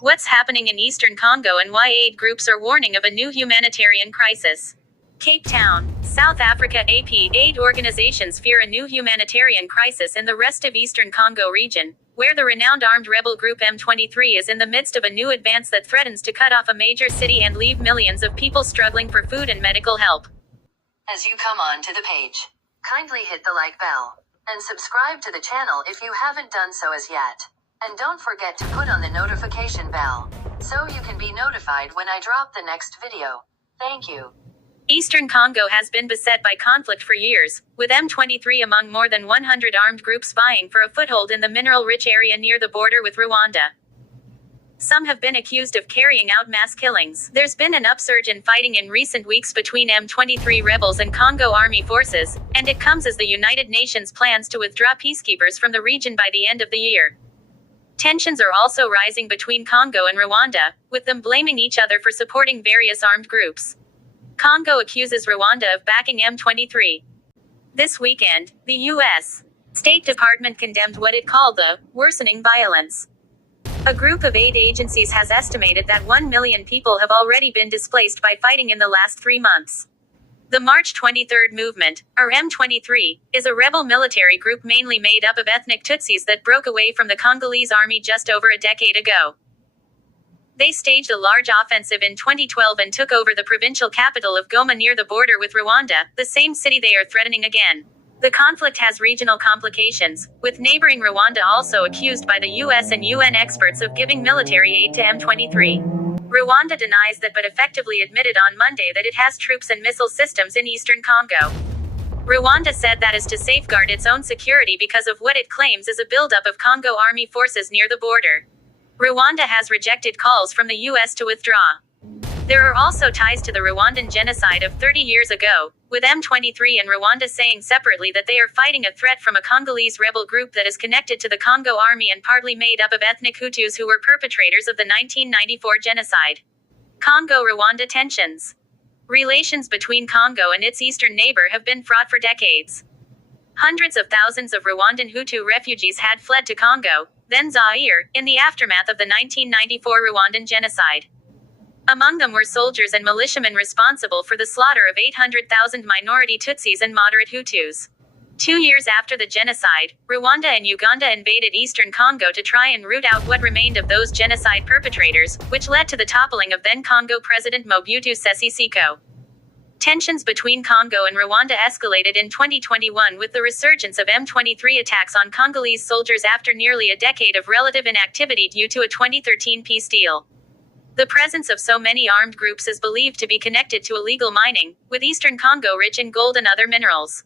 What's happening in eastern Congo and why aid groups are warning of a new humanitarian crisis. Cape Town, South Africa. Aid organizations fear a new humanitarian crisis in the rest of eastern Congo region, where the renowned armed rebel group M23 is in the midst of a new advance that threatens to cut off a major city and leave millions of people struggling for food and medical help. As you come on to the page, kindly hit the like bell and subscribe to the channel if you haven't done so as yet. And don't forget to put on the notification bell, so you can be notified when I drop the next video. Thank you. Eastern Congo has been beset by conflict for years, with M23 among more than 100 armed groups vying for a foothold in the mineral-rich area near the border with Rwanda. Some have been accused of carrying out mass killings. There's been an upsurge in fighting in recent weeks between M23 rebels and Congo army forces, and it comes as the United Nations plans to withdraw peacekeepers from the region by the end of the year. Tensions are also rising between Congo and Rwanda, with them blaming each other for supporting various armed groups. Congo accuses Rwanda of backing M23. This weekend, the U.S. State Department condemned what it called the worsening violence. A group of aid agencies has estimated that 1 million people have already been displaced by fighting in the last 3 months. The March 23rd Movement, or M23, is a rebel military group mainly made up of ethnic Tutsis that broke away from the Congolese army just over a decade ago. They staged a large offensive in 2012 and took over the provincial capital of Goma near the border with Rwanda, the same city they are threatening again. The conflict has regional complications, with neighboring Rwanda also accused by the US and UN experts of giving military aid to M23. Rwanda denies that but effectively admitted on Monday that it has troops and missile systems in eastern Congo. Rwanda said that is to safeguard its own security because of what it claims is a buildup of Congo army forces near the border. Rwanda has rejected calls from the US to withdraw. There are also ties to the Rwandan genocide of 30 years ago, with M23 and Rwanda saying separately that they are fighting a threat from a Congolese rebel group that is connected to the Congo army and partly made up of ethnic Hutus who were perpetrators of the 1994 genocide. Congo-Rwanda tensions. Relations between Congo and its eastern neighbor have been fraught for decades. Hundreds of thousands of Rwandan Hutu refugees had fled to Congo, then Zaire, in the aftermath of the 1994 Rwandan genocide. Among them were soldiers and militiamen responsible for the slaughter of 800,000 minority Tutsis and moderate Hutus. 2 years after the genocide, Rwanda and Uganda invaded eastern Congo to try and root out what remained of those genocide perpetrators, which led to the toppling of then Congo President Mobutu Sese Seko. Tensions between Congo and Rwanda escalated in 2021 with the resurgence of M23 attacks on Congolese soldiers after nearly a decade of relative inactivity due to a 2013 peace deal. The presence of so many armed groups is believed to be connected to illegal mining, with eastern Congo rich in gold and other minerals.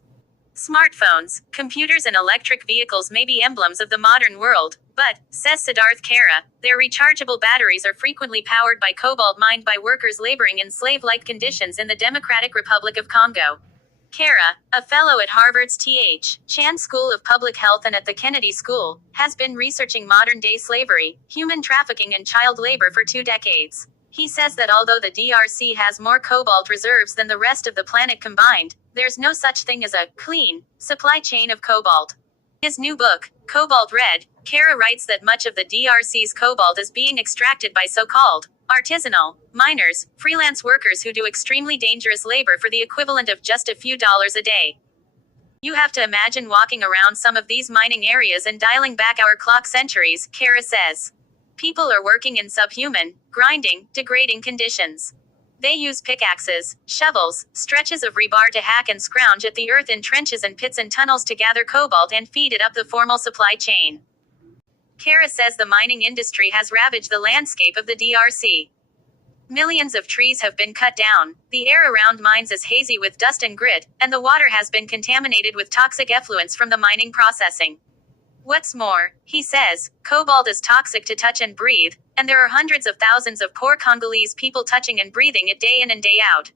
Smartphones, computers and electric vehicles may be emblems of the modern world, but, says Siddharth Kara, their rechargeable batteries are frequently powered by cobalt mined by workers laboring in slave-like conditions in the Democratic Republic of Congo. Kara, a fellow at Harvard's T.H. Chan School of Public Health and at the Kennedy School, has been researching modern-day slavery, human trafficking and child labor for 2 decades. He says that although the DRC has more cobalt reserves than the rest of the planet combined, there's no such thing as a clean supply chain of cobalt. His new book, Cobalt Red, Kara writes that much of the DRC's cobalt is being extracted by so-called artisanal miners, freelance workers who do extremely dangerous labor for the equivalent of just a few dollars a day. You have to imagine walking around some of these mining areas and dialing back our clock centuries, Kara says. People are working in subhuman, grinding, degrading conditions. They use pickaxes, shovels, stretches of rebar to hack and scrounge at the earth in trenches and pits and tunnels to gather cobalt and feed it up the formal supply chain. Kara says the mining industry has ravaged the landscape of the DRC. Millions of trees have been cut down, the air around mines is hazy with dust and grit, and the water has been contaminated with toxic effluents from the mining processing. What's more, he says, cobalt is toxic to touch and breathe, and there are hundreds of thousands of poor Congolese people touching and breathing it day in and day out.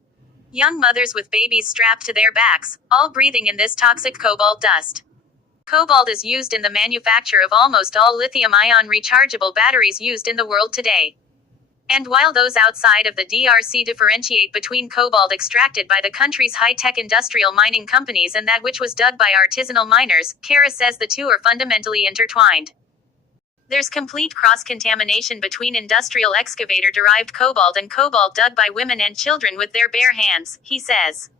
Young mothers with babies strapped to their backs, all breathing in this toxic cobalt dust. Cobalt is used in the manufacture of almost all lithium-ion rechargeable batteries used in the world today. And while those outside of the DRC differentiate between cobalt extracted by the country's high-tech industrial mining companies and that which was dug by artisanal miners, Kara says the two are fundamentally intertwined. There's complete cross-contamination between industrial excavator-derived cobalt and cobalt dug by women and children with their bare hands, he says.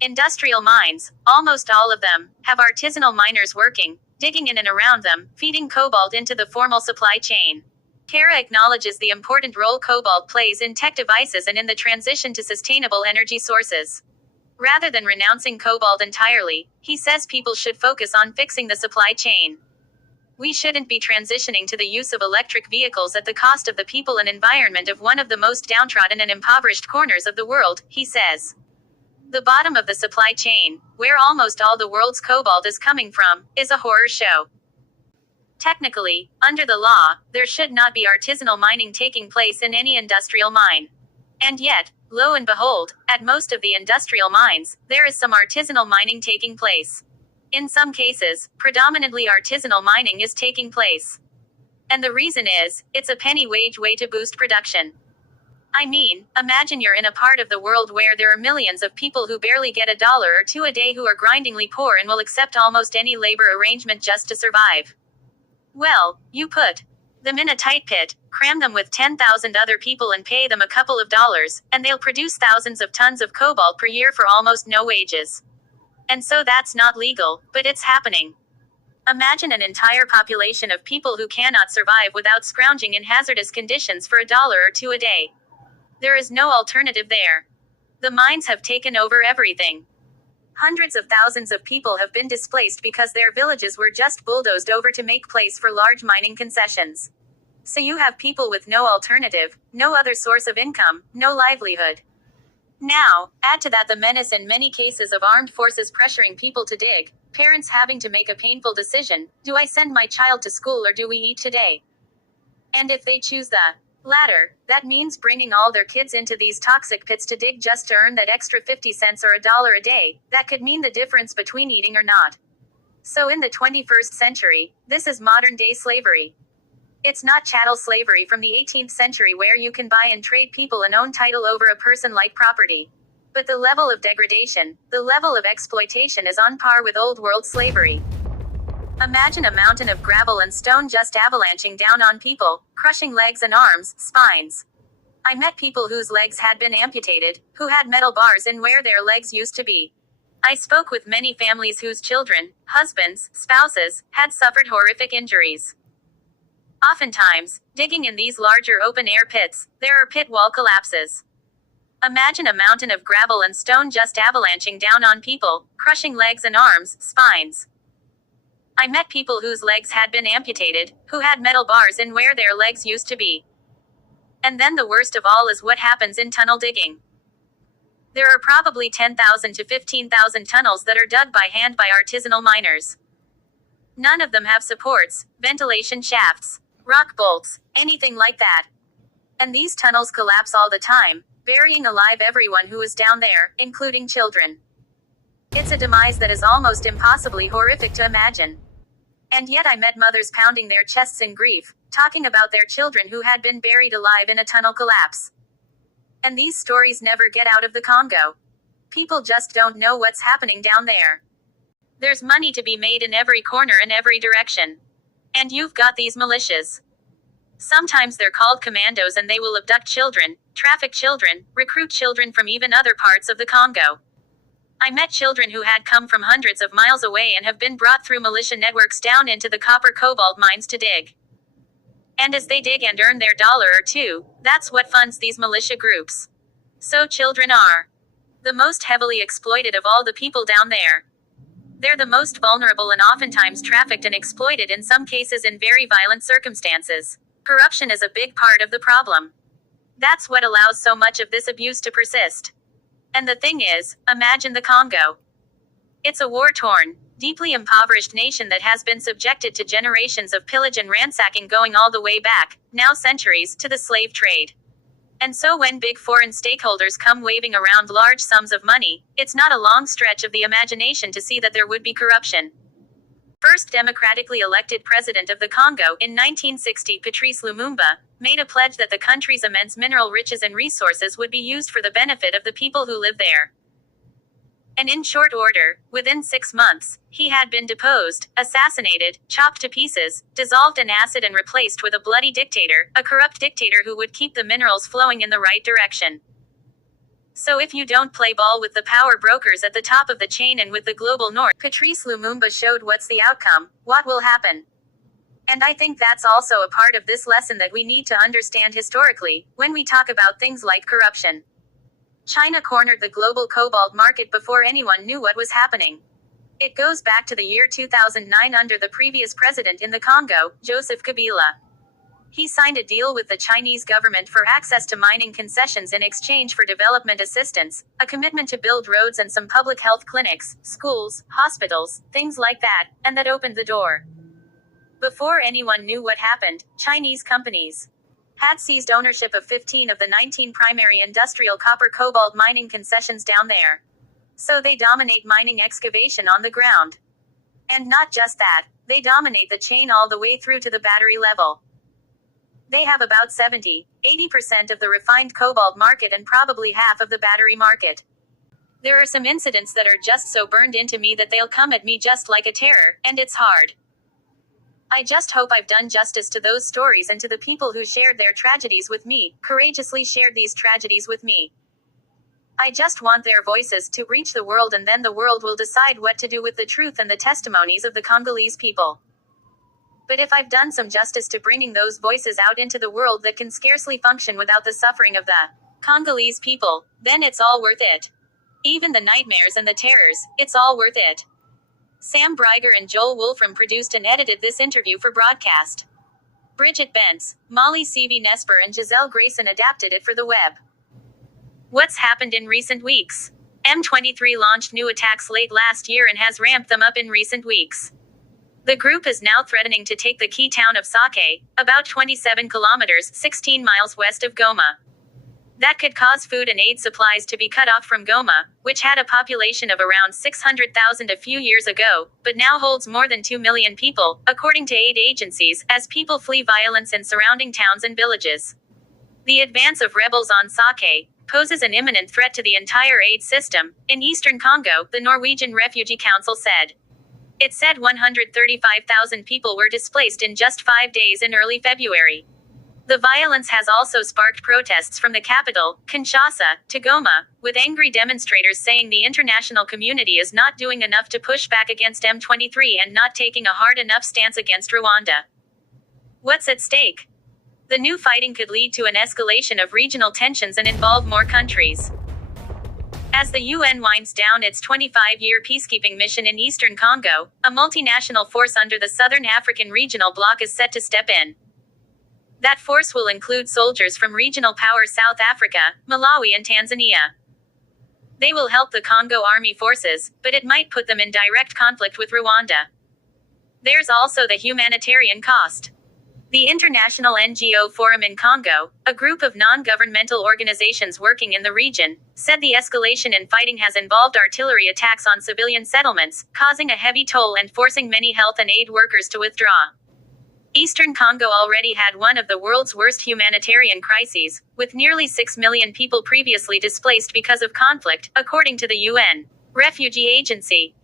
Industrial mines, almost all of them, have artisanal miners working, digging in and around them, feeding cobalt into the formal supply chain. Kara acknowledges the important role cobalt plays in tech devices and in the transition to sustainable energy sources. Rather than renouncing cobalt entirely, he says people should focus on fixing the supply chain. We shouldn't be transitioning to the use of electric vehicles at the cost of the people and environment of one of the most downtrodden and impoverished corners of the world, he says. The bottom of the supply chain, where almost all the world's cobalt is coming from, is a horror show. Technically, under the law, there should not be artisanal mining taking place in any industrial mine. And yet, lo and behold, at most of the industrial mines, there is some artisanal mining taking place. In some cases, predominantly artisanal mining is taking place. And the reason is, it's a penny wage way to boost production. I mean, imagine you're in a part of the world where there are millions of people who barely get $1 or $2 a day who are grindingly poor and will accept almost any labor arrangement just to survive. Well, you put them in a tight pit, cram them with 10,000 other people and pay them a couple of dollars, and they'll produce thousands of tons of cobalt per year for almost no wages. And so that's not legal, but it's happening. Imagine an entire population of people who cannot survive without scrounging in hazardous conditions for $1 or $2 a day. There is no alternative there. The mines have taken over everything. Hundreds of thousands of people have been displaced because their villages were just bulldozed over to make place for large mining concessions. So you have people with no alternative, no other source of income, no livelihood. Now, add to that the menace in many cases of armed forces pressuring people to dig, parents having to make a painful decision: do I send my child to school or do we eat today? And if they choose the latter, that means bringing all their kids into these toxic pits to dig just to earn that extra 50 cents or $1 a day. That could mean the difference between eating or not. So in the 21st century, this is modern-day slavery. It's not chattel slavery from the 18th century where you can buy and trade people and own title over a person like property. But the level of degradation, the level of exploitation is on par with old world slavery. Imagine a mountain of gravel and stone just avalanching down on people, crushing legs and arms, spines. I met people whose legs had been amputated, who had metal bars in where their legs used to be. I spoke with many families whose children, husbands, spouses, had suffered horrific injuries. Oftentimes, digging in these larger open-air pits, there are pit wall collapses. Imagine a mountain of gravel and stone just avalanching down on people, crushing legs and arms, spines. I met people whose legs had been amputated, who had metal bars in where their legs used to be. And then the worst of all is what happens in tunnel digging. There are probably 10,000 to 15,000 tunnels that are dug by hand by artisanal miners. None of them have supports, ventilation shafts, rock bolts, anything like that. And these tunnels collapse all the time, burying alive everyone who is down there, including children. It's a demise that is almost impossibly horrific to imagine. And yet I met mothers pounding their chests in grief, talking about their children who had been buried alive in a tunnel collapse. And these stories never get out of the Congo. People just don't know what's happening down there. There's money to be made in every corner and every direction. And you've got these militias. Sometimes they're called commandos and they will abduct children, traffic children, recruit children from even other parts of the Congo. I met children who had come from hundreds of miles away and have been brought through militia networks down into the copper cobalt mines to dig. And as they dig and earn their $1 or $2, that's what funds these militia groups. So children are the most heavily exploited of all the people down there. They're the most vulnerable and oftentimes trafficked and exploited, in some cases in very violent circumstances. Corruption is a big part of the problem. That's what allows so much of this abuse to persist. And the thing is, imagine the Congo. It's a war-torn, deeply impoverished nation that has been subjected to generations of pillage and ransacking going all the way back, now centuries, to the slave trade. And so when big foreign stakeholders come waving around large sums of money, it's not a long stretch of the imagination to see that there would be corruption. First democratically elected president of the Congo in 1960, Patrice Lumumba, made a pledge that the country's immense mineral riches and resources would be used for the benefit of the people who live there. and in short order, within 6 months, he had been deposed, assassinated, chopped to pieces, dissolved in acid and replaced with a bloody dictator, a corrupt dictator who would keep the minerals flowing in the right direction. So if you don't play ball with the power brokers at the top of the chain and with the global north, Patrice Lumumba showed what's the outcome, what will happen. And I think that's also a part of this lesson that we need to understand historically, when we talk about things like corruption. China cornered the global cobalt market before anyone knew what was happening. It goes back to the year 2009 under the previous president in the Congo, Joseph Kabila. He signed a deal with the Chinese government for access to mining concessions in exchange for development assistance, a commitment to build roads and some public health clinics, schools, hospitals, things like that, and that opened the door. Before anyone knew what happened, Chinese companies had seized ownership of 15 of the 19 primary industrial copper-cobalt mining concessions down there. So they dominate mining excavation on the ground. And not just that, they dominate the chain all the way through to the battery level. They have about 70-80% of the refined cobalt market and probably half of the battery market. There are some incidents that are just so burned into me that they'll come at me just like a terror, and it's hard. I just hope I've done justice to those stories and to the people who shared their tragedies with me, courageously shared these tragedies with me. I just want their voices to reach the world, and then the world will decide what to do with the truth and the testimonies of the Congolese people. But if I've done some justice to bringing those voices out into the world that can scarcely function without the suffering of the Congolese people, then it's all worth it. Even the nightmares and the terrors, it's all worth it. Sam Briger and Joel Wolfram produced and edited this interview for broadcast. Bridget Bentz, Molly Seavey-Nesper and Giselle Grayson adapted it for the web. What's happened in recent weeks? M23 launched new attacks late last year and has ramped them up in recent weeks. The group is now threatening to take the key town of Sake, about 27 kilometers 16 miles west of Goma. That could cause food and aid supplies to be cut off from Goma, which had a population of around 600,000 a few years ago, but now holds more than 2 million people, according to aid agencies, as people flee violence in surrounding towns and villages. The advance of rebels on Sake poses an imminent threat to the entire aid system. In eastern Congo, the Norwegian Refugee Council said. It said 135,000 people were displaced in just 5 days in early February. The violence has also sparked protests from the capital, Kinshasa, to Goma, with angry demonstrators saying the international community is not doing enough to push back against M23 and not taking a hard enough stance against Rwanda. What's at stake? The new fighting could lead to an escalation of regional tensions and involve more countries. As the UN winds down its 25-year peacekeeping mission in eastern Congo, a multinational force under the Southern African Regional Bloc is set to step in. That force will include soldiers from regional powers South Africa, Malawi and Tanzania. They will help the Congo Army forces, but it might put them in direct conflict with Rwanda. There's also the humanitarian cost. The International NGO Forum in Congo, a group of non-governmental organizations working in the region, said the escalation in fighting has involved artillery attacks on civilian settlements, causing a heavy toll and forcing many health and aid workers to withdraw. Eastern Congo already had one of the world's worst humanitarian crises, with nearly 6 million people previously displaced because of conflict, according to the UN Refugee Agency.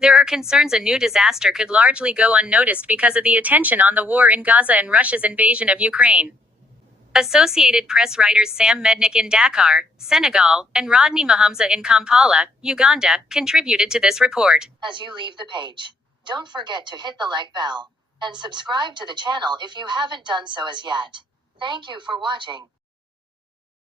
There are concerns a new disaster could largely go unnoticed because of the attention on the war in Gaza and Russia's invasion of Ukraine. Associated Press writers Sam Mednick in Dakar, Senegal, and Rodney Mahamza in Kampala, Uganda, contributed to this report. As you leave the page, don't forget to hit the like bell and subscribe to the channel if you haven't done so as yet. Thank you for watching.